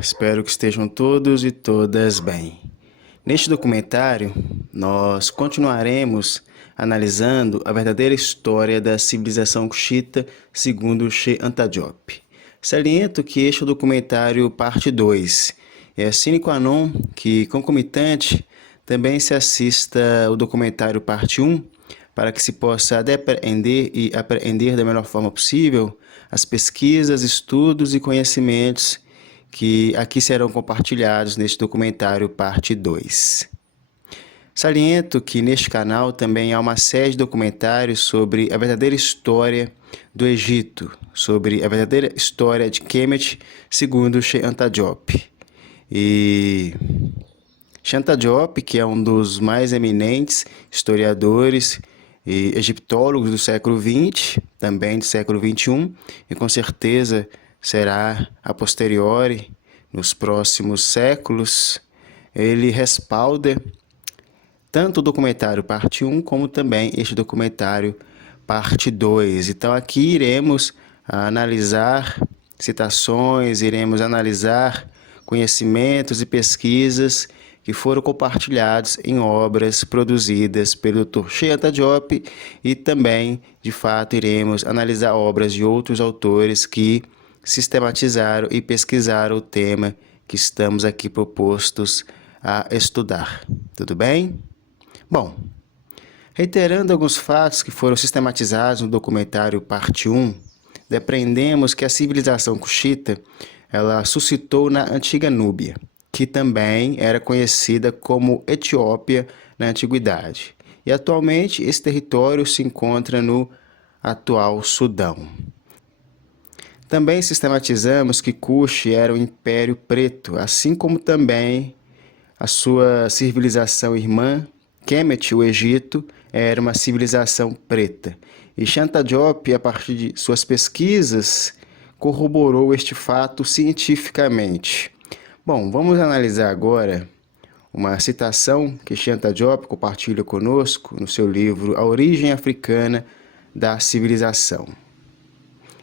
Espero que estejam todos e todas bem. Neste documentário, nós continuaremos analisando a verdadeira história da civilização Kushita segundo Che Antadiop. Saliento que este é o documentário parte 2. É sine qua non que, concomitante, também se assista o documentário parte 1, para que se possa depreender e apreender da melhor forma possível as pesquisas, estudos e conhecimentos que aqui serão compartilhados neste documentário parte 2. Saliento que neste canal também há uma série de documentários sobre a verdadeira história do Egito, sobre a verdadeira história de Kemet segundo Che Antadiop. E Che Antadiop, que é um dos mais eminentes historiadores e egiptólogos do século XX, também do século XXI, e com certeza será a posteriori, nos próximos séculos, ele respalda tanto o documentário parte 1, como também este documentário parte 2. Então aqui iremos analisar citações, iremos analisar conhecimentos e pesquisas que foram compartilhados em obras produzidas pelo Dr. Che Antadiop, e também, de fato, iremos analisar obras de outros autores que sistematizaram e pesquisaram o tema que estamos aqui propostos a estudar. Tudo bem? Bom, reiterando alguns fatos que foram sistematizados no documentário parte 1, depreendemos que a civilização Kushita ela suscitou na antiga Núbia, que também era conhecida como Etiópia na antiguidade. E atualmente esse território se encontra no atual Sudão. Também sistematizamos que Kush era um império preto, assim como também a sua civilização irmã, Kemet, o Egito, era uma civilização preta. E Che Antadiop, a partir de suas pesquisas, corroborou este fato cientificamente. Bom, vamos analisar agora uma citação que Che Antadiop compartilha conosco no seu livro A Origem Africana da Civilização.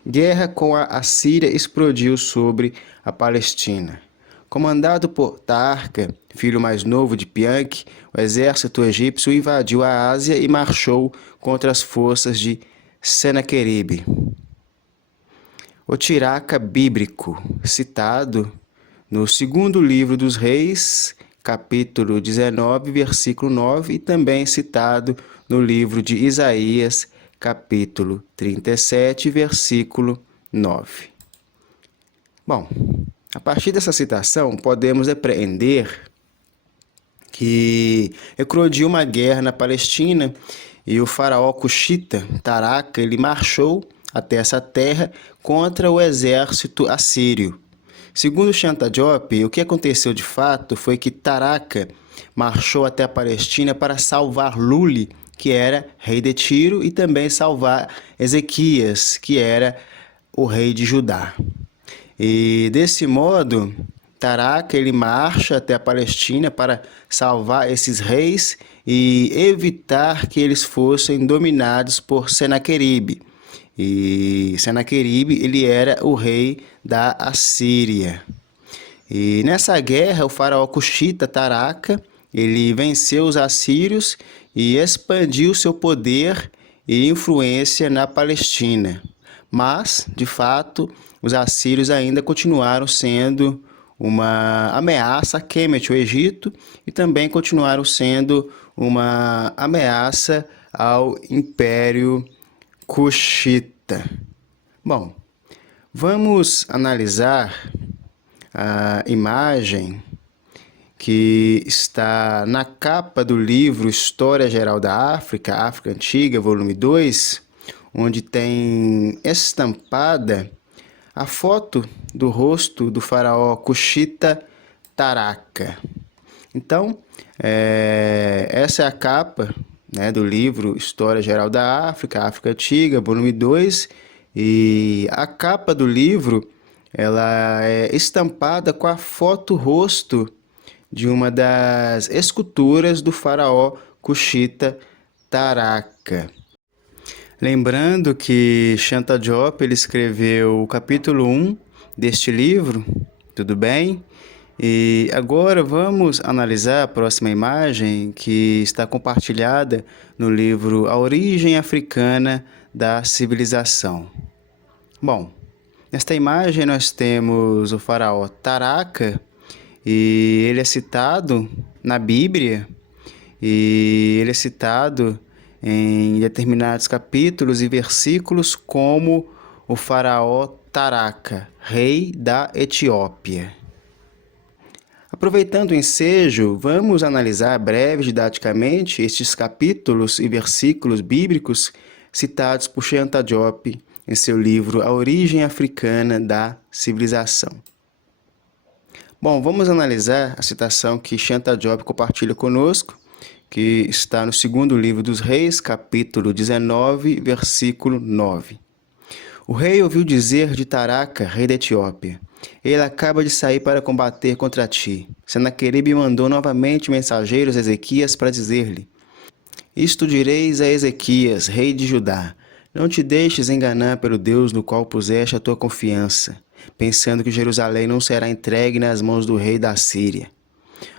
Guerra com a Assíria explodiu sobre a Palestina. Comandado por Taharqa, filho mais novo de Pianki, o exército egípcio invadiu a Ásia e marchou contra as forças de Senaqueribe. O Tiraka bíblico, citado no segundo livro dos Reis, capítulo 19, versículo 9, e também citado no livro de Isaías, capítulo 37, versículo 9. Bom, a partir dessa citação, podemos depreender que eclodiu uma guerra na Palestina e o faraó Kushita, Taharqa, ele marchou até essa terra contra o exército assírio. Segundo Che Antadiop, o que aconteceu de fato foi que Taharqa marchou até a Palestina para salvar Luli, que era rei de Tiro, e também salvar Ezequias, que era o rei de Judá. E desse modo, Taharqa ele marcha até a Palestina para salvar esses reis e evitar que eles fossem dominados por Senaqueribe. E Senaqueribe ele era o rei da Assíria. E nessa guerra, o faraó Kushita, Taharqa, ele venceu os assírios e expandiu seu poder e influência na Palestina. Mas, de fato, os assírios ainda continuaram sendo uma ameaça a Kemet, o Egito, e também continuaram sendo uma ameaça ao Império Kushita. Bom, vamos analisar a imagem que está na capa do livro História Geral da África, África Antiga, volume 2, onde tem estampada a foto do rosto do faraó Kushita Taharqa. Então, essa é a capa, né, do livro História Geral da África, África Antiga, volume 2, e a capa do livro ela é estampada com a foto-rosto de uma das esculturas do faraó Kushita Taharqa. Lembrando que Che Antadiop ele escreveu o capítulo 1 deste livro, Tudo bem? E agora vamos analisar a próxima imagem que está compartilhada no livro A Origem Africana da Civilização. Bom, nesta imagem nós temos o faraó Taraka e ele é citado na Bíblia e ele é citado em determinados capítulos e versículos como o faraó Taraka, rei da Etiópia. Aproveitando o ensejo, vamos analisar breve didaticamente estes capítulos e versículos bíblicos citados por Shanta Diop em seu livro A Origem Africana da Civilização. Bom, vamos analisar a citação que Shanta Diop compartilha conosco, que está no segundo livro dos Reis, capítulo 19, versículo 9. O rei ouviu dizer de Taraka, rei da Etiópia: ele acaba de sair para combater contra ti. Senaqueribe mandou novamente mensageiros a Ezequias para dizer-lhe: isto direis a Ezequias, rei de Judá: não te deixes enganar pelo Deus no qual puseste a tua confiança, pensando que Jerusalém não será entregue nas mãos do rei da Síria.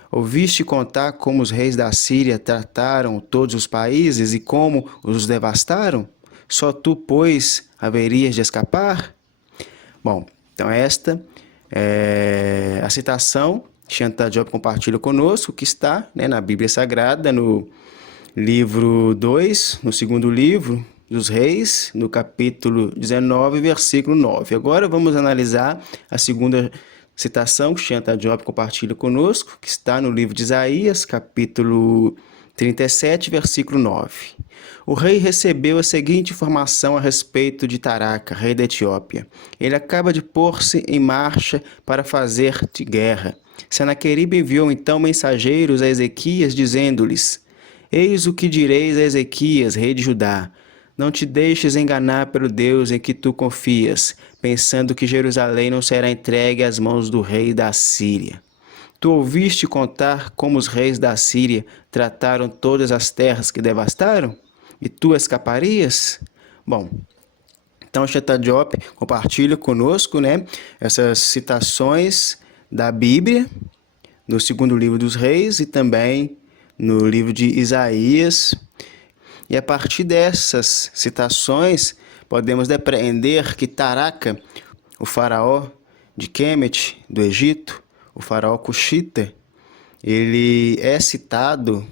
Ouviste contar como os reis da Síria trataram todos os países e como os devastaram? Só tu, pois, haverias de escapar? Bom, então esta é a citação que Shanta Diop compartilha conosco, que está na Bíblia Sagrada, no livro 2, no segundo livro dos Reis, no capítulo 19, versículo 9. Agora vamos analisar a segunda citação que Shanta Diop compartilha conosco, que está no livro de Isaías, capítulo 37, versículo 9. O rei recebeu a seguinte informação a respeito de Taraka, rei da Etiópia. Ele acaba de pôr-se em marcha para fazer-te guerra. Senaqueribe enviou então mensageiros a Ezequias, dizendo-lhes: eis o que direis a Ezequias, rei de Judá: não te deixes enganar pelo Deus em que tu confias, pensando que Jerusalém não será entregue às mãos do rei da Síria. Tu ouviste contar como os reis da Síria trataram todas as terras que devastaram? E tu escaparias? Bom, então Shanta Diop compartilha conosco essas citações da Bíblia, no segundo livro dos Reis e também no livro de Isaías. E a partir dessas citações, podemos depreender que Taraka, o faraó de Kemet, do Egito, o faraó Cushita, ele é citado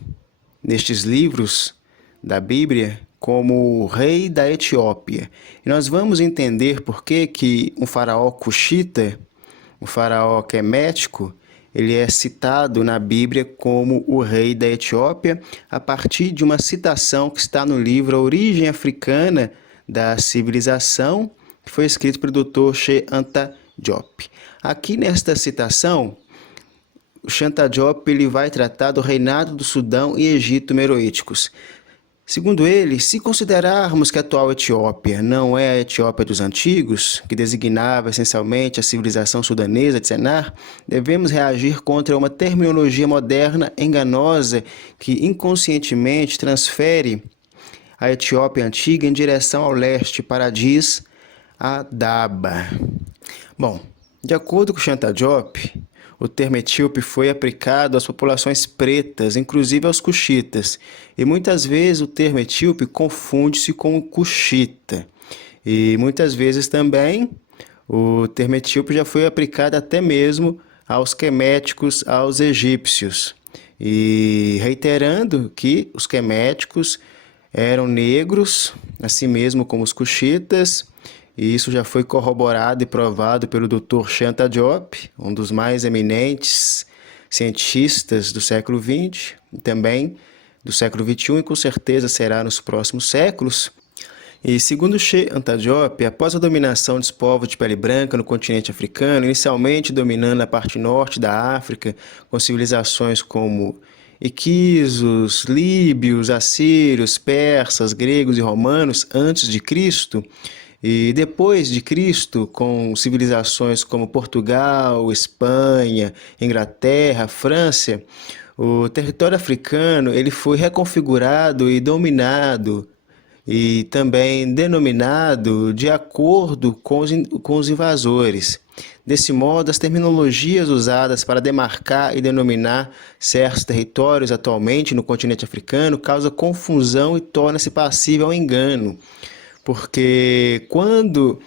nestes livros da Bíblia como o rei da Etiópia. E nós vamos entender por que um faraó Cushita, um faraó quemético, ele é citado na Bíblia como o rei da Etiópia a partir de uma citação que está no livro A Origem Africana da Civilização, que foi escrito pelo Dr. Shanta Diop. Aqui nesta citação, o Shanta Diop ele vai tratar do reinado do Sudão e Egito meroíticos. Segundo ele, se considerarmos que a atual Etiópia não é a Etiópia dos antigos, que designava essencialmente a civilização sudanesa de Sennar, devemos reagir contra uma terminologia moderna enganosa que inconscientemente transfere a Etiópia antiga em direção ao leste para Addis Ababa. Bom, de acordo com Shanta Diop, o termo etíope foi aplicado às populações pretas, inclusive aos cuxitas, e muitas vezes o termo etíope confunde-se com o cuxita. E muitas vezes também o termo etíope já foi aplicado até mesmo aos queméticos, aos egípcios. E reiterando que os queméticos eram negros, assim mesmo como os cuxitas, e isso já foi corroborado e provado pelo Dr. Shanta Diop, um dos mais eminentes cientistas do século XX, e também do século XXI, e com certeza será nos próximos séculos. E segundo Shanta Diop, após a dominação dos povos de pele branca no continente africano, inicialmente dominando a parte norte da África, com civilizações como Iquisos, líbios, assírios, persas, gregos e romanos antes de Cristo, e depois de Cristo, com civilizações como Portugal, Espanha, Inglaterra, França, o território africano ele foi reconfigurado e dominado e também denominado de acordo com os invasores. Desse modo, as terminologias usadas para demarcar e denominar certos territórios atualmente no continente africano causam confusão e torna-se passível ao engano, porque quando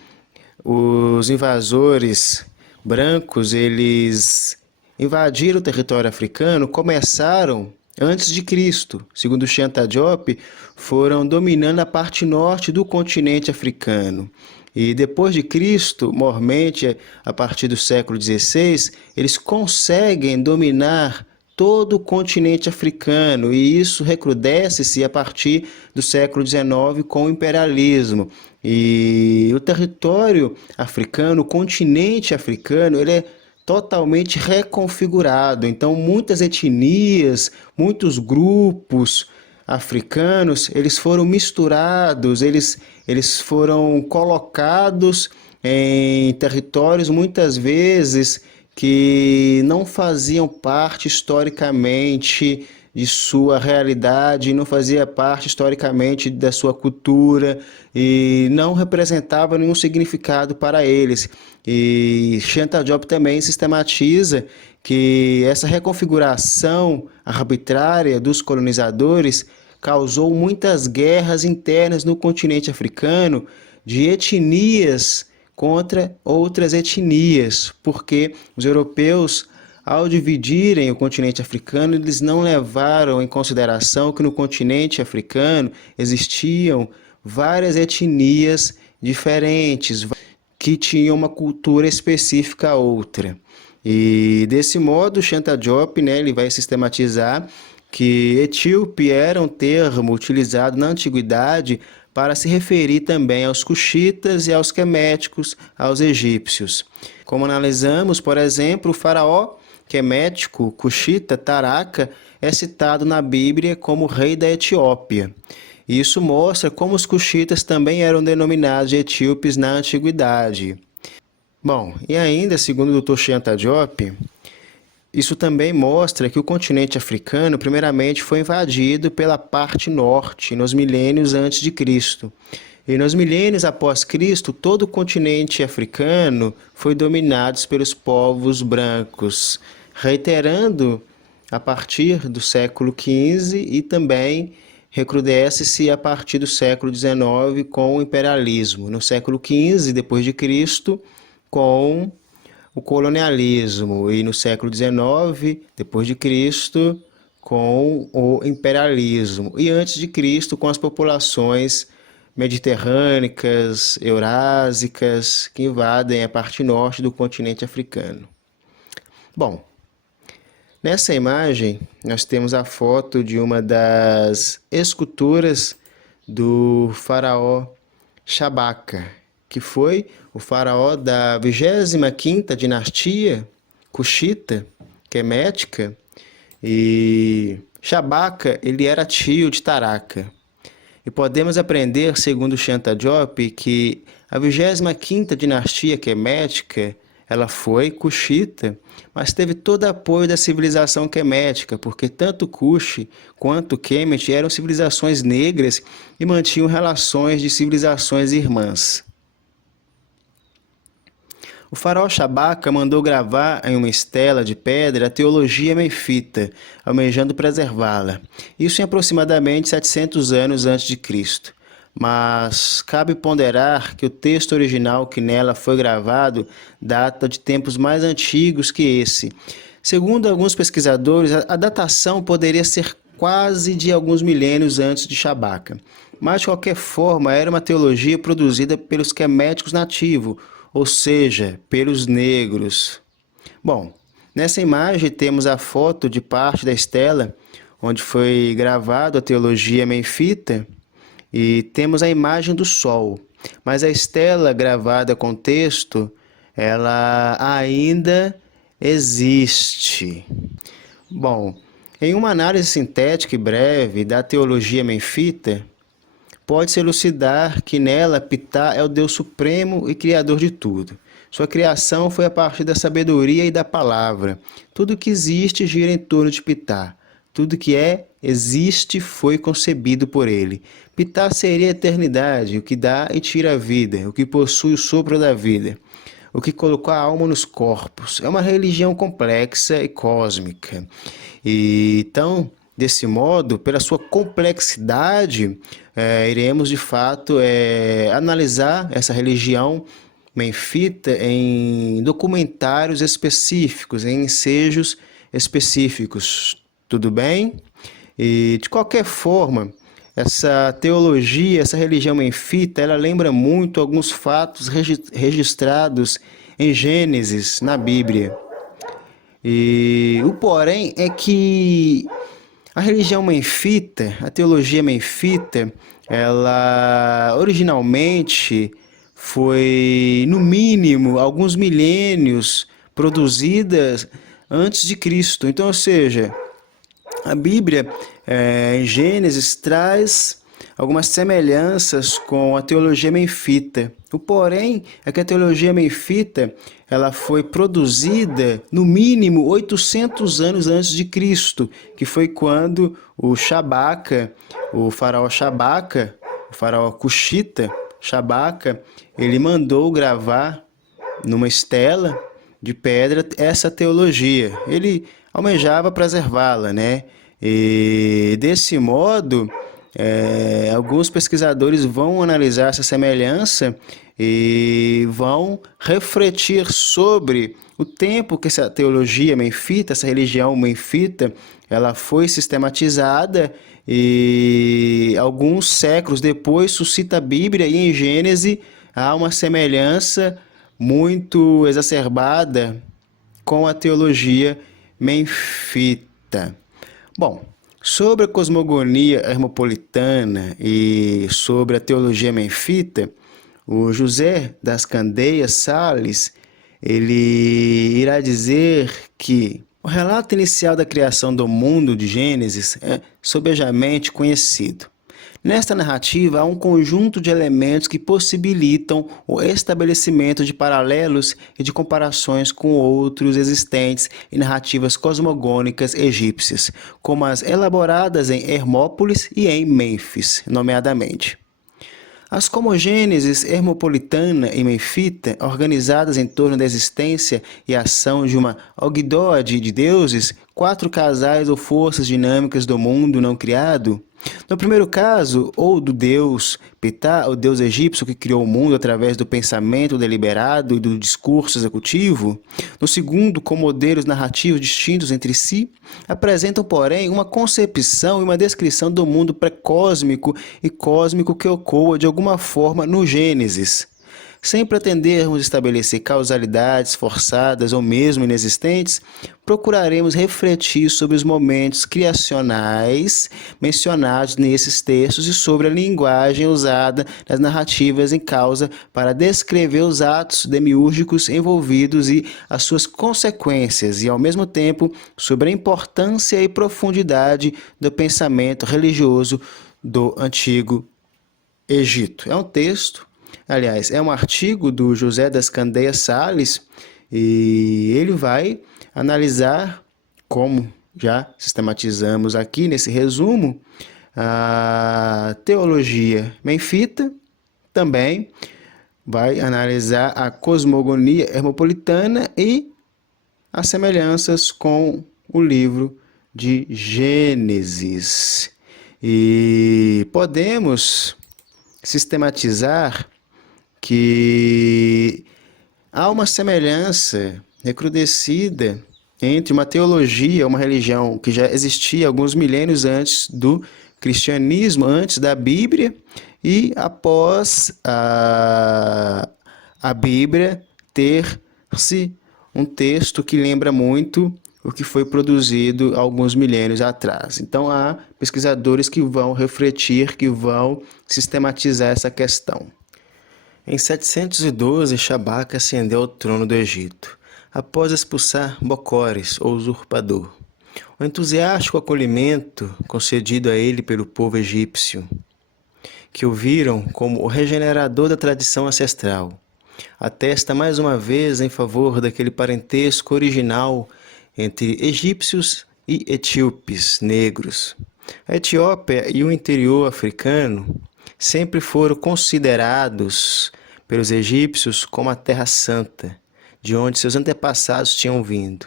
os invasores brancos eles invadiram o território africano, começaram antes de Cristo. Segundo Cheikh Diop, foram dominando a parte norte do continente africano. E depois de Cristo, mormente a partir do século XVI, eles conseguem dominar todo o continente africano, e isso recrudesce-se a partir do século XIX com o imperialismo. E o território africano, o continente africano, ele é totalmente reconfigurado. Então, muitas etnias, muitos grupos africanos, eles foram misturados, eles foram colocados em territórios muitas vezes que não faziam parte historicamente de sua realidade, não fazia parte historicamente da sua cultura e não representava nenhum significado para eles. E Cheikh Diop também sistematiza que essa reconfiguração arbitrária dos colonizadores causou muitas guerras internas no continente africano de etnias contra outras etnias, porque os europeus, ao dividirem o continente africano, eles não levaram em consideração que no continente africano existiam várias etnias diferentes, que tinham uma cultura específica a outra. E desse modo, Cheikh Diop, ele vai sistematizar que etíope era um termo utilizado na antiguidade para se referir também aos cuxitas e aos queméticos, aos egípcios. Como analisamos, por exemplo, o faraó quemético, cuxita, Taraka, é citado na Bíblia como rei da Etiópia. Isso mostra como os cuxitas também eram denominados de etíopes na antiguidade. Bom, e ainda, segundo o Dr. Cheikh Diop, isso também mostra que o continente africano, primeiramente, foi invadido pela parte norte, nos milênios antes de Cristo. E nos milênios após Cristo, todo o continente africano foi dominado pelos povos brancos, reiterando a partir do século XV e também recrudesce-se a partir do século XIX com o imperialismo. No século XV, depois de Cristo, com o colonialismo, e no século XIX, depois de Cristo, com o imperialismo, e antes de Cristo, com as populações mediterrânicas, eurásicas, que invadem a parte norte do continente africano. Bom, nessa imagem nós temos a foto de uma das esculturas do faraó Shabaka, que foi o faraó da 25ª dinastia cuxita, quemética, e Shabaka, ele era tio de Taraka. E podemos aprender, segundo Cheikh Diop, que a 25ª dinastia quemética, ela foi cuxita, mas teve todo o apoio da civilização quemética, porque tanto Cuxi quanto Kemet eram civilizações negras e mantinham relações de civilizações irmãs. O faraó Shabaka mandou gravar em uma estela de pedra a teologia meifita, almejando preservá-la. Isso em aproximadamente 700 anos antes de Cristo. Mas cabe ponderar que o texto original que nela foi gravado data de tempos mais antigos que esse. Segundo alguns pesquisadores, a datação poderia ser quase de alguns milênios antes de Shabaka. Mas, de qualquer forma, era uma teologia produzida pelos queméticos nativos, ou seja, pelos negros. Bom, nessa imagem temos a foto de parte da estela, onde foi gravado a teologia meifita, e temos a imagem do sol. Mas a estela gravada com texto, ela ainda existe. Bom, em uma análise sintética e breve da teologia meifita, pode-se elucidar que nela Ptah é o Deus supremo e criador de tudo. Sua criação foi a partir da sabedoria e da palavra. Tudo que existe gira em torno de Ptah. Tudo que é existe foi concebido por ele. Ptah seria a eternidade, o que dá e tira a vida, o que possui o sopro da vida, o que colocou a alma nos corpos. É uma religião complexa e cósmica. E, então, desse modo, pela sua complexidade, iremos de fato analisar essa religião menfita em documentários específicos, em ensejos específicos. Tudo bem? E de qualquer forma, essa teologia, essa religião menfita, ela lembra muito alguns fatos registrados em Gênesis, na Bíblia. E o porém é que a religião menfita, a teologia menfita, ela originalmente foi, no mínimo, alguns milênios produzida antes de Cristo. Então, ou seja, a Bíblia, em Gênesis, traz algumas semelhanças com a teologia menfita. O porém é que a teologia menfita ela foi produzida no mínimo 800 anos antes de Cristo, que foi quando o Shabaca, o faraó Shabaca, o faraó Cushita, Shabaca, ele mandou gravar numa estela de pedra essa teologia. Ele almejava preservá-la, né? E desse modo, alguns pesquisadores vão analisar essa semelhança e vão refletir sobre o tempo que essa teologia menfita, essa religião menfita, ela foi sistematizada e alguns séculos depois suscita a Bíblia e em Gênesis há uma semelhança muito exacerbada com a teologia menfita. Bom, sobre a cosmogonia hermopolitana e sobre a teologia menfita, o José das Candeias Sales, ele irá dizer que o relato inicial da criação do mundo de Gênesis é sobejamente conhecido. Nesta narrativa, há um conjunto de elementos que possibilitam o estabelecimento de paralelos e de comparações com outros existentes em narrativas cosmogônicas egípcias, como as elaboradas em Hermópolis e em Mênfis, nomeadamente. As cosmogêneses hermopolitana e menfita, organizadas em torno da existência e ação de uma ogdóade de deuses, 4 casais ou forças dinâmicas do mundo não criado. No primeiro caso, ou do deus Ptah, o deus egípcio que criou o mundo através do pensamento deliberado e do discurso executivo. No segundo, com modelos narrativos distintos entre si, apresentam, porém, uma concepção e uma descrição do mundo pré-cósmico e cósmico que ocorra de alguma forma no Gênesis. Sem pretendermos estabelecer causalidades forçadas ou mesmo inexistentes, procuraremos refletir sobre os momentos criacionais mencionados nesses textos e sobre a linguagem usada nas narrativas em causa para descrever os atos demiúrgicos envolvidos e as suas consequências, e ao mesmo tempo sobre a importância e profundidade do pensamento religioso do Antigo Egito. É um texto. Aliás, é um artigo do José das Candeias Sales e ele vai analisar, como já sistematizamos aqui nesse resumo, a teologia menfita, também vai analisar a cosmogonia hermopolitana e as semelhanças com o livro de Gênesis. E podemos sistematizar que há uma semelhança recrudescida entre uma teologia, uma religião que já existia alguns milênios antes do cristianismo, antes da Bíblia, e após a Bíblia ter-se um texto que lembra muito o que foi produzido alguns milênios atrás. Então, há pesquisadores que vão refletir, que vão sistematizar essa questão. Em 712, Shabaca ascendeu ao trono do Egito, após expulsar Bocores, ou usurpador. O entusiástico acolhimento concedido a ele pelo povo egípcio, que o viram como o regenerador da tradição ancestral, atesta mais uma vez em favor daquele parentesco original entre egípcios e etíopes negros. A Etiópia e o interior africano sempre foram considerados pelos egípcios como a Terra Santa, de onde seus antepassados tinham vindo.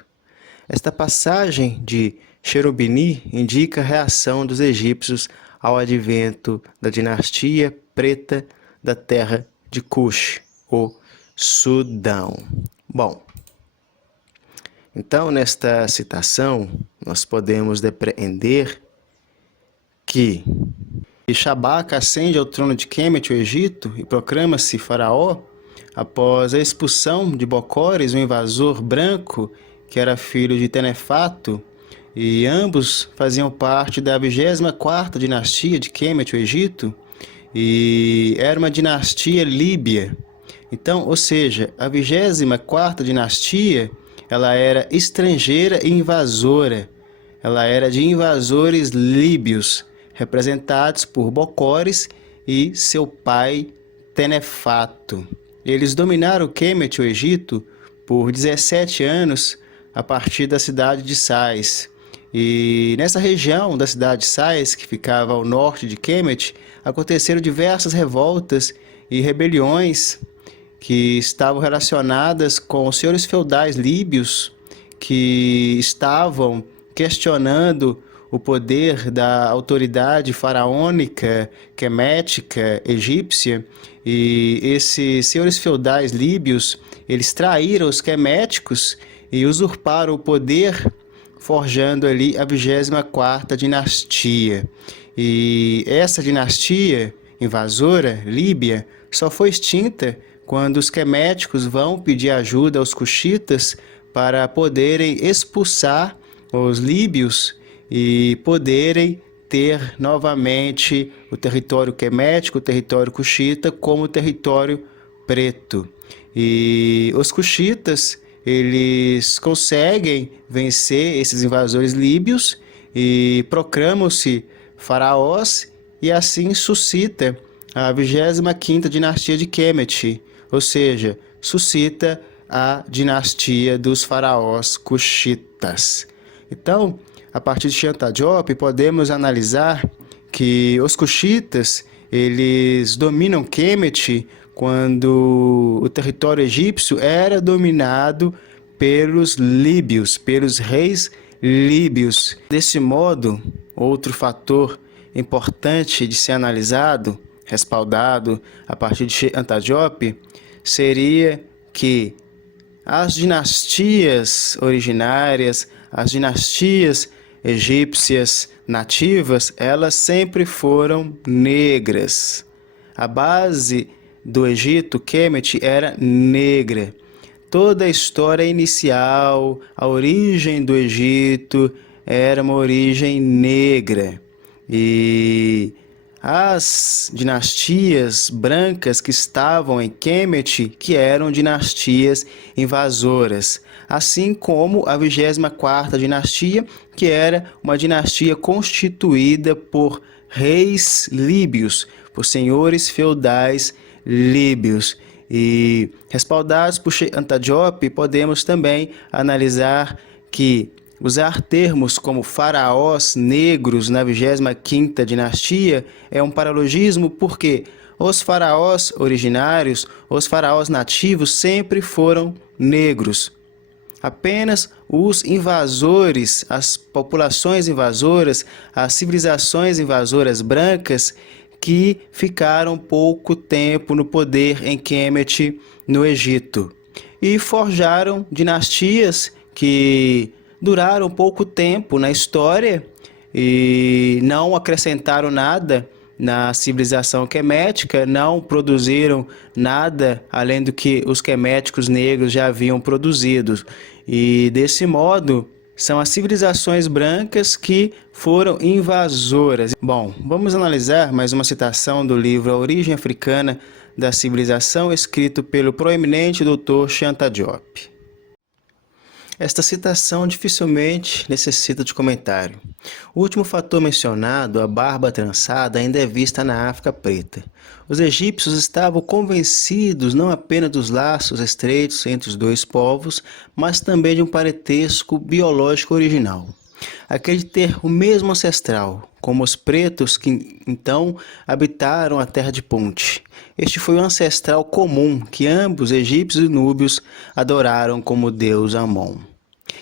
Esta passagem de Cherubini indica a reação dos egípcios ao advento da dinastia preta da terra de Cush, ou Sudão. Bom, então nesta citação nós podemos depreender que Shabaka ascende ao trono de Kemet, o Egito, e proclama-se faraó após a expulsão de Bocores, um invasor branco que era filho de Tenefato, e ambos faziam parte da 24ª dinastia de Kemet, o Egito, e era uma dinastia líbia. Então, ou seja, a 24ª dinastia, ela era estrangeira e invasora. Ela era de invasores líbios, representados por Bocores e seu pai Tenefato. Eles dominaram Kemet, o Egito, por 17 anos, a partir da cidade de Sais. E nessa região da cidade de Sais, que ficava ao norte de Kemet, aconteceram diversas revoltas e rebeliões que estavam relacionadas com os senhores feudais líbios que estavam questionando o poder da autoridade faraônica, quemética, egípcia, e esses senhores feudais líbios, eles traíram os queméticos e usurparam o poder, forjando ali a 24ª dinastia. E essa dinastia invasora, líbia, só foi extinta quando os queméticos vão pedir ajuda aos cuxitas para poderem expulsar os líbios e poderem ter novamente o território quemético, o território cuxita, como território preto. E os cuxitas, eles conseguem vencer esses invasores líbios e proclamam-se faraós, e assim suscita a 25ª dinastia de Kemet, ou seja, suscita a dinastia dos faraós cuxitas. Então, a partir de Shanta Diop, podemos analisar que os cuxitas, eles dominam Kemet quando o território egípcio era dominado pelos líbios, pelos reis líbios. Desse modo, outro fator importante de ser analisado, respaldado a partir de Shanta Diop, seria que as dinastias originárias, as dinastias egípcias nativas, elas sempre foram negras. A base do Egito, Kemet, era negra. Toda a história inicial, a origem do Egito, era uma origem negra. E as dinastias brancas que estavam em Kemet, que eram dinastias invasoras, assim como a 24ª dinastia, que era uma dinastia constituída por reis líbios, por senhores feudais líbios. E respaldados por Shanta Diop, podemos também analisar que usar termos como faraós negros na 25ª dinastia é um paralogismo, porque os faraós originários, os faraós nativos, sempre foram negros. Apenas os invasores, as populações invasoras, as civilizações invasoras brancas, que ficaram pouco tempo no poder em Kemet, no Egito, e forjaram dinastias que duraram pouco tempo na história e não acrescentaram nada na civilização quemética, não produziram nada além do que os queméticos negros já haviam produzido. E desse modo, são as civilizações brancas que foram invasoras. Bom, vamos analisar mais uma citação do livro A Origem Africana da Civilização, escrito pelo proeminente Dr. Shanta Diop. Esta citação dificilmente necessita de comentário. O último fator mencionado, a barba trançada, ainda é vista na África preta. Os egípcios estavam convencidos não apenas dos laços estreitos entre os dois povos, mas também de um parentesco biológico original. aquele ter o mesmo ancestral, como os pretos que então habitaram a terra de Ponte. Este foi o ancestral comum que ambos, egípcios e núbios, adoraram como deus Amon,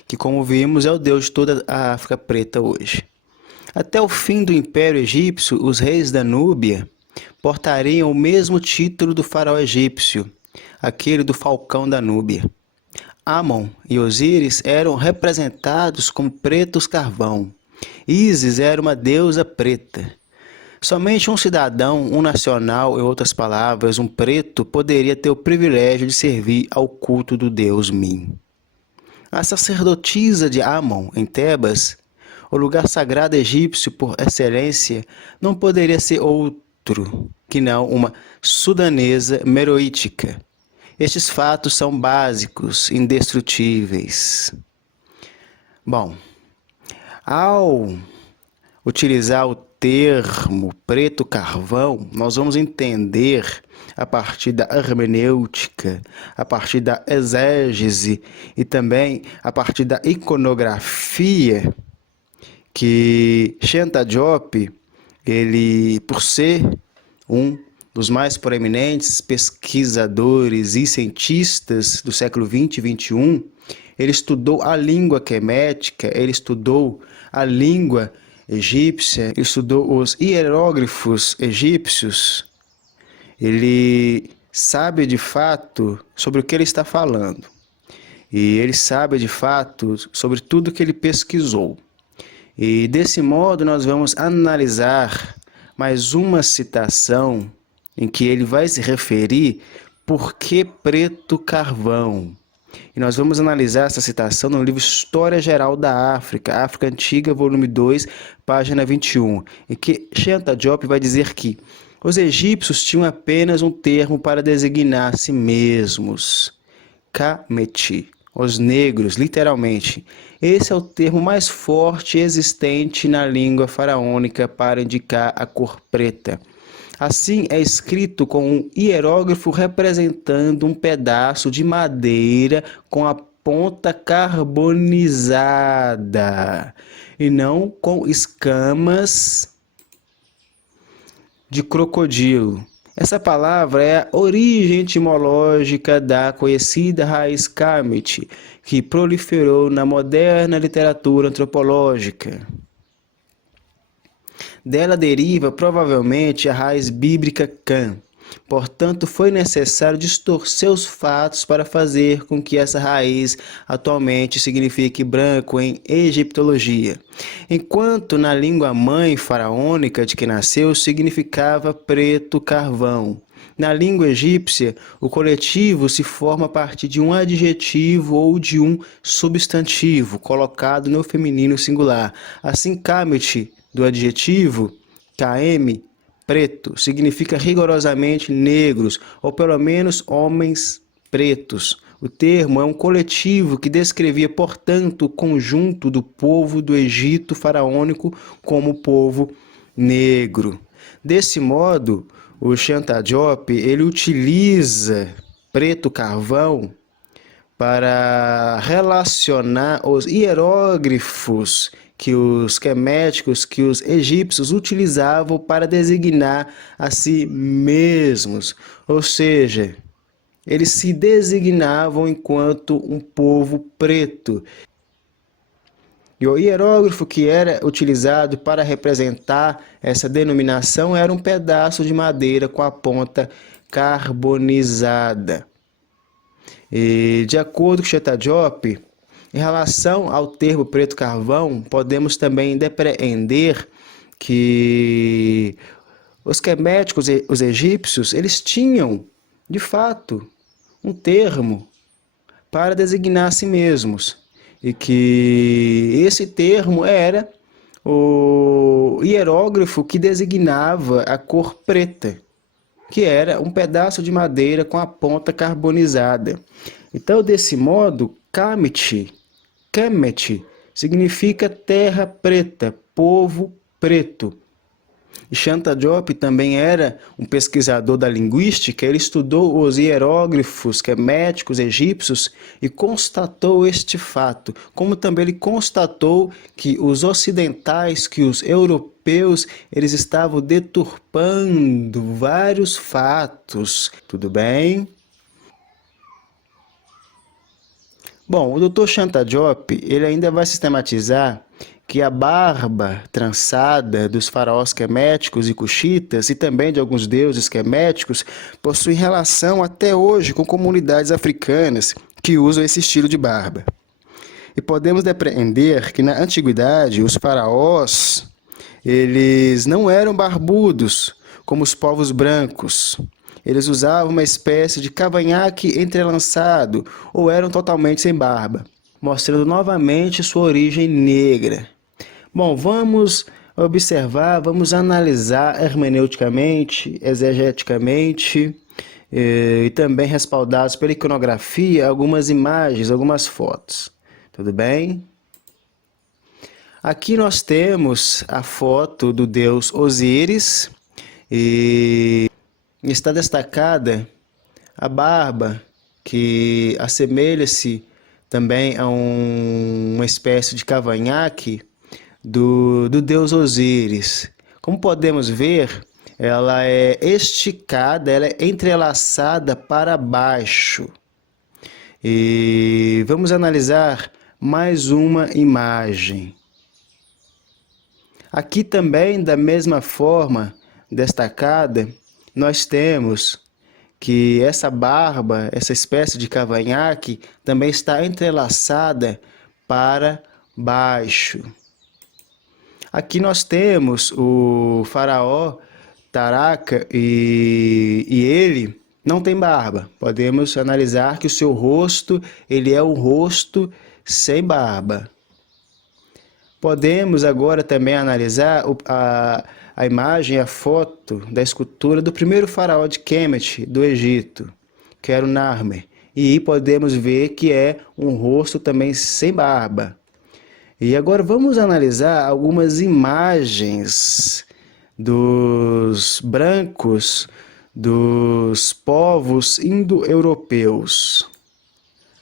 que, como vimos, é o deus de toda a África preta hoje. Até o fim do Império Egípcio, os reis da Núbia portariam o mesmo título do faraó egípcio, aquele do falcão da Núbia. Amon e Osíris eram representados como pretos carvão. Ísis era uma deusa preta. Somente um cidadão, um nacional, em outras palavras, um preto, poderia ter o privilégio de servir ao culto do deus Min. A sacerdotisa de Amon, em Tebas, o lugar sagrado egípcio por excelência, não poderia ser outro que não uma sudanesa meroítica. Estes fatos são básicos, indestrutíveis. Bom, ao utilizar o termo preto carvão, nós vamos entender a partir da hermenêutica, a partir da exégese e também a partir da iconografia, que Shanta Diop, ele, por ser um dos mais proeminentes pesquisadores e cientistas do século 20 e 21, ele estudou a língua quemética, ele estudou a língua egípcia, ele estudou os hieróglifos egípcios, ele sabe de fato sobre o que ele está falando. E ele sabe de fato sobre tudo que ele pesquisou. E desse modo nós vamos analisar mais uma citação em que ele vai se referir por que preto carvão. E nós vamos analisar essa citação no livro História Geral da África, África Antiga, volume 2, página 21, em que Shanta Diop vai dizer que os egípcios tinham apenas um termo para designar a si mesmos, Kameti, os negros, literalmente. Esse é o termo mais forte existente na língua faraônica para indicar a cor preta. Assim, é escrito com um hierógrafo representando um pedaço de madeira com a ponta carbonizada e não com escamas de crocodilo. Essa palavra é a origem etimológica da conhecida raiz Kamet, que proliferou na moderna literatura antropológica. Dela deriva provavelmente a raiz bíblica Cam. Portanto, foi necessário distorcer os fatos para fazer com que essa raiz atualmente signifique branco em egiptologia, enquanto na língua mãe faraônica de que nasceu significava preto carvão. Na língua egípcia, o coletivo se forma a partir de um adjetivo ou de um substantivo colocado no feminino singular. Assim, Kamet, do adjetivo km, preto, significa rigorosamente negros, ou pelo menos homens pretos. O termo é um coletivo que descrevia, portanto, o conjunto do povo do Egito faraônico como povo negro. Desse modo, o Shanta Diop, ele utiliza preto carvão para relacionar os hieróglifos que os queméticos, que os egípcios utilizavam para designar a si mesmos. Ou seja, eles se designavam enquanto um povo preto. E o hieróglifo que era utilizado para representar essa denominação era um pedaço de madeira com a ponta carbonizada. E, de acordo com Shanta Diop, em relação ao termo preto carvão, podemos também depreender que os queméticos, os egípcios, eles tinham, de fato, um termo para designar a si mesmos. E que esse termo era o hieróglifo que designava a cor preta, que era um pedaço de madeira com a ponta carbonizada. Então, desse modo, Kamet significa terra preta, povo preto. E Shanta Diop também era um pesquisador da linguística, ele estudou os hieróglifos queméticos egípcios e constatou este fato, como também ele constatou que os ocidentais, que os europeus, eles estavam deturpando vários fatos. Tudo bem? Bom, o Dr. Shanta Diop, ele ainda vai sistematizar que a barba trançada dos faraós queméticos e cuxitas e também de alguns deuses queméticos possui relação até hoje com comunidades africanas que usam esse estilo de barba. E podemos depreender que na antiguidade os faraós, eles não eram barbudos como os povos brancos. Eles usavam uma espécie de cavanhaque entrelaçado ou eram totalmente sem barba, mostrando novamente sua origem negra. Bom, vamos observar, vamos analisar hermeneuticamente, exegeticamente e também respaldados pela iconografia algumas imagens, algumas fotos. Tudo bem? Aqui nós temos a foto do deus Osíris e está destacada a barba, que assemelha-se também a uma espécie de cavanhaque do deus Osíris. Como podemos ver, ela é esticada, ela é entrelaçada para baixo. E vamos analisar mais uma imagem. Aqui também, da mesma forma destacada, nós temos que essa barba, essa espécie de cavanhaque, também está entrelaçada para baixo. Aqui nós temos o faraó Taraka e ele não tem barba. Podemos analisar que o seu rosto, ele é um rosto sem barba. Podemos agora também analisar a imagem, a foto da escultura do primeiro faraó de Kemet, do Egito, que era o Narmer. E podemos ver que é um rosto também sem barba. E agora vamos analisar algumas imagens dos brancos, dos povos indo-europeus.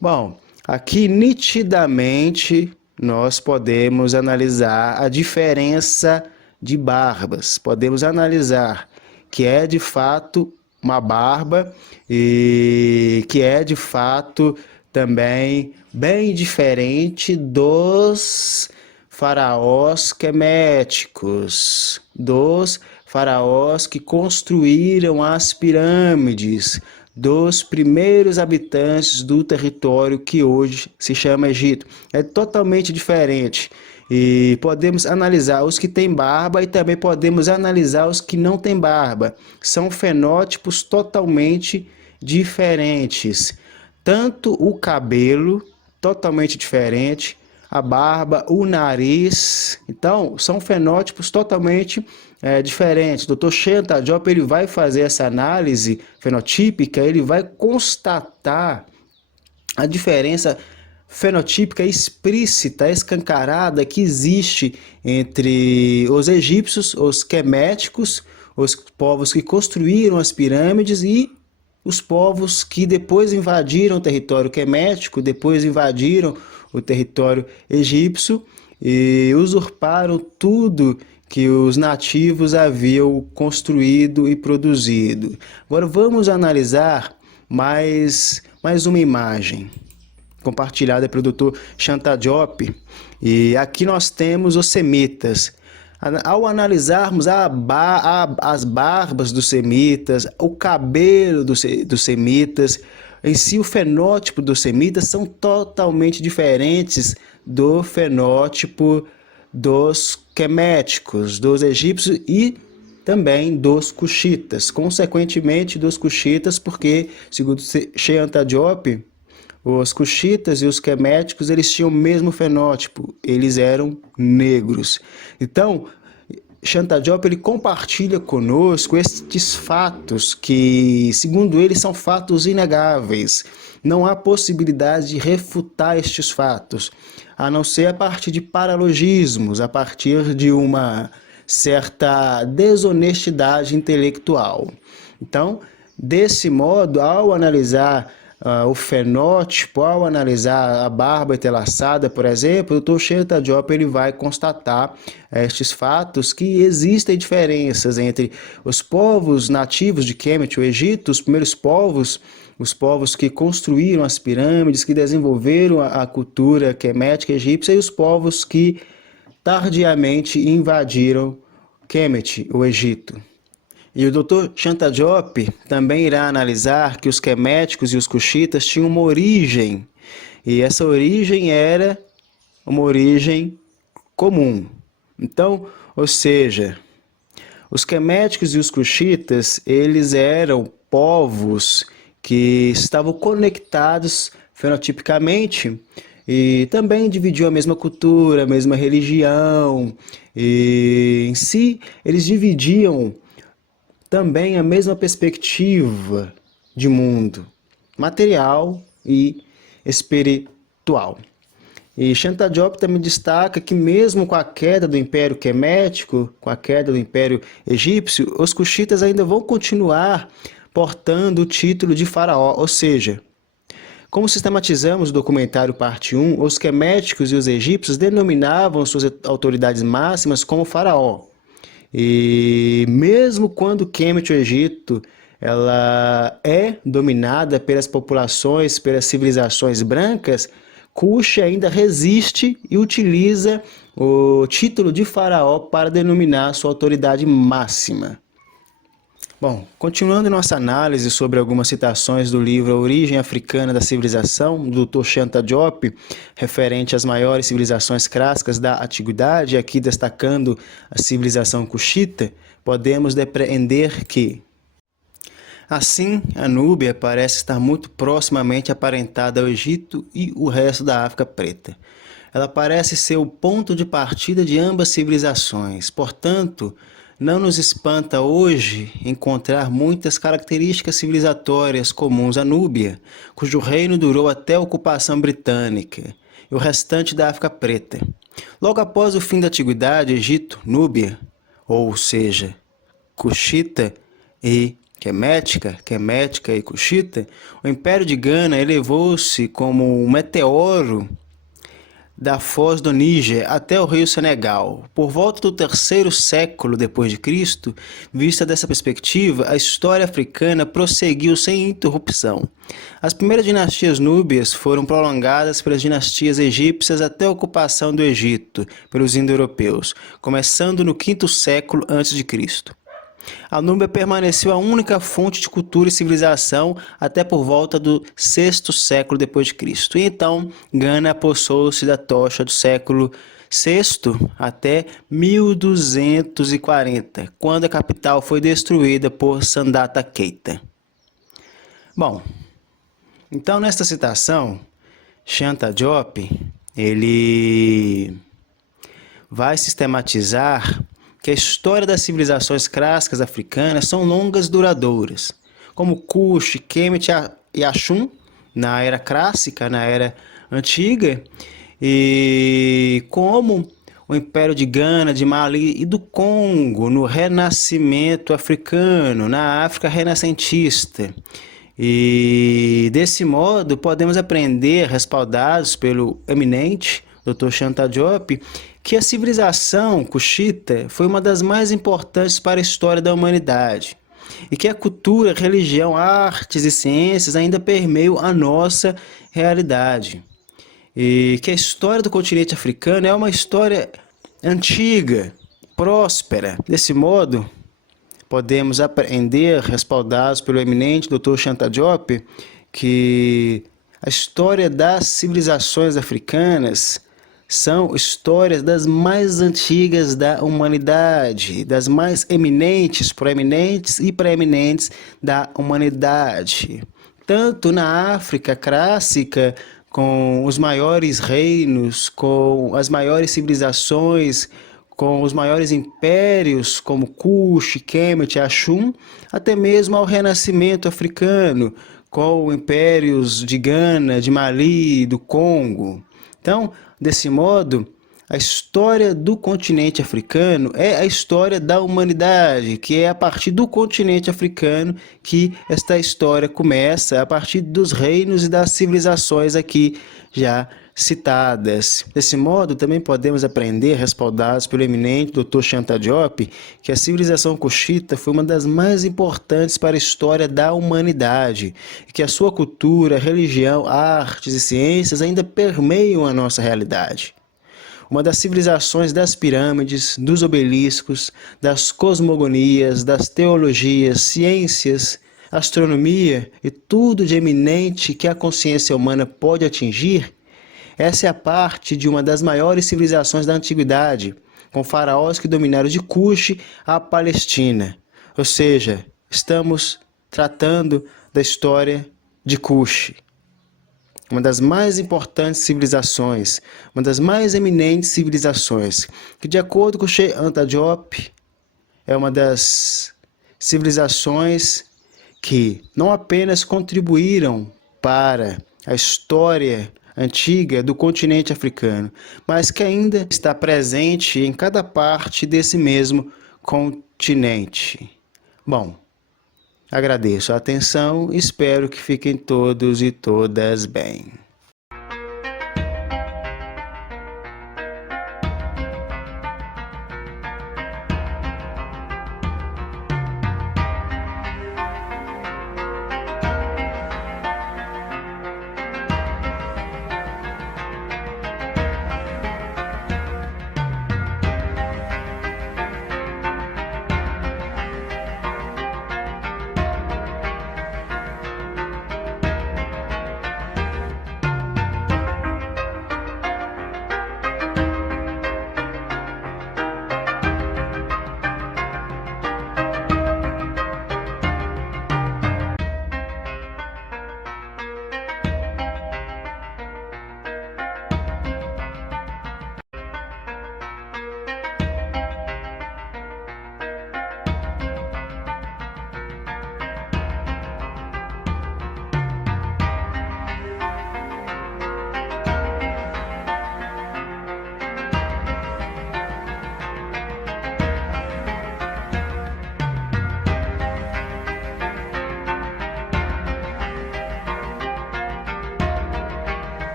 Bom, aqui nitidamente nós podemos analisar a diferença de barbas. Podemos analisar que é de fato uma barba e que é de fato também bem diferente dos faraós queméticos, dos faraós que construíram as pirâmides, dos primeiros habitantes do território que hoje se chama Egito. É totalmente diferente. E podemos analisar os que têm barba e também podemos analisar os que não têm barba. São fenótipos totalmente diferentes. Tanto o cabelo, totalmente diferente, a barba, o nariz. Então, são fenótipos totalmente diferentes. O Dr. Shanta Diop, ele vai fazer essa análise fenotípica, ele vai constatar a diferença fenotípica explícita, escancarada que existe entre os egípcios, os queméticos, os povos que construíram as pirâmides e os povos que depois invadiram o território quemético, depois invadiram o território egípcio e usurparam tudo que os nativos haviam construído e produzido. Agora vamos analisar mais uma imagem compartilhada pelo Dr. Shanta Diop. E aqui nós temos os semitas. Ao analisarmos as barbas dos semitas, o cabelo dos semitas, em si o fenótipo dos semitas são totalmente diferentes do fenótipo dos queméticos, dos egípcios e também dos cuxitas, consequentemente dos cuxitas, porque, segundo Shanta Diop, os cuxitas e os queméticos, eles tinham o mesmo fenótipo, eles eram negros. Então, Shanta Diop, ele compartilha conosco estes fatos que, segundo ele, são fatos inegáveis. Não há possibilidade de refutar estes fatos, a não ser a partir de paralogismos, a partir de uma certa desonestidade intelectual. Então, desse modo, ao analisar o fenótipo, ao analisar a barba entrelaçada, por exemplo, o Dr. Shanta Diop ele vai constatar estes fatos que existem diferenças entre os povos nativos de Kemet, o Egito, os primeiros povos, os povos que construíram as pirâmides, que desenvolveram a cultura quemética egípcia, e os povos que tardiamente invadiram Kemet, o Egito. E o Dr. Shanta Diop também irá analisar que os queméticos e os cuxitas tinham uma origem, e essa origem era uma origem comum. Então, ou seja, os queméticos e os cuxitas, eles eram povos que estavam conectados fenotipicamente e também dividiam a mesma cultura, a mesma religião, e em si eles dividiam também a mesma perspectiva de mundo, material e espiritual. E Shanta Diop também destaca que mesmo com a queda do Império Quemético, com a queda do Império Egípcio, os cuxitas ainda vão continuar portando o título de faraó, ou seja, como sistematizamos no documentário parte 1, os queméticos e os egípcios denominavam suas autoridades máximas como faraó. E mesmo quando Kemet, o Egito, ela é dominada pelas populações, pelas civilizações brancas, Kush ainda resiste e utiliza o título de faraó para denominar sua autoridade máxima. Bom, continuando nossa análise sobre algumas citações do livro A Origem Africana da Civilização, do Dr. Shanta Diop, referente às maiores civilizações clássicas da Antiguidade, aqui destacando a civilização cuxita, podemos depreender que, assim, a Núbia parece estar muito proximamente aparentada ao Egito e o resto da África Preta. Ela parece ser o ponto de partida de ambas civilizações, portanto, não nos espanta hoje encontrar muitas características civilizatórias comuns à Núbia, cujo reino durou até a ocupação britânica, e o restante da África Preta. Logo após o fim da Antiguidade, Egito, Núbia, ou seja, Cuxita e Quemética e Cuxita, o Império de Gana elevou-se como um meteoro da foz do Níger até o rio Senegal. Por volta do terceiro século depois de Cristo, vista dessa perspectiva, a história africana prosseguiu sem interrupção. As primeiras dinastias núbias foram prolongadas pelas dinastias egípcias até a ocupação do Egito pelos indo-europeus, começando no quinto século a.C. A Núbia permaneceu a única fonte de cultura e civilização até por volta do sexto século depois de Cristo. E então, Gana apossou-se da tocha do século VI até 1240, quando a capital foi destruída por Sandata Keita. Bom, então nesta citação, Shanta Diop, ele vai sistematizar que a história das civilizações clássicas africanas são longas e duradouras, como Kush, Kemet e Ashum, na era clássica, na era antiga, e como o Império de Gana, de Mali e do Congo, no Renascimento africano, na África renascentista. E desse modo podemos aprender, respaldados pelo eminente Dr. Shanta Diop, que a civilização cuxita foi uma das mais importantes para a história da humanidade e que a cultura, religião, artes e ciências ainda permeiam a nossa realidade. E que a história do continente africano é uma história antiga, próspera. Desse modo, podemos aprender, respaldados pelo eminente Dr. Shanta Diop, que a história das civilizações africanas são histórias das mais antigas da humanidade, das mais eminentes, proeminentes e preeminentes da humanidade. Tanto na África clássica, com os maiores reinos, com as maiores civilizações, com os maiores impérios, como Kush, Kemet, Ashum, até mesmo ao Renascimento africano, com impérios de Gana, de Mali, do Congo. Então, desse modo, A história do continente africano é a história da humanidade, que é a partir do continente africano que esta história começa, a partir dos reinos e das civilizações aqui já citadas. Desse modo, também podemos aprender, respaldados pelo eminente Dr. Shanta Diop, que a civilização cuxita foi uma das mais importantes para a história da humanidade, e que a sua cultura, religião, artes e ciências ainda permeiam a nossa realidade. Uma das civilizações das pirâmides, dos obeliscos, das cosmogonias, das teologias, ciências, astronomia e tudo de eminente que a consciência humana pode atingir. Essa é a parte de uma das maiores civilizações da antiguidade, com faraós que dominaram de Cuxi a Palestina. Ou seja, estamos tratando da história de Cuxi. Uma das mais importantes civilizações, uma das mais eminentes civilizações, que de acordo com Sheikh Anta Diop, é uma das civilizações que não apenas contribuíram para a história antiga do continente africano, mas que ainda está presente em cada parte desse mesmo continente. Bom, agradeço a atenção e espero que fiquem todos e todas bem.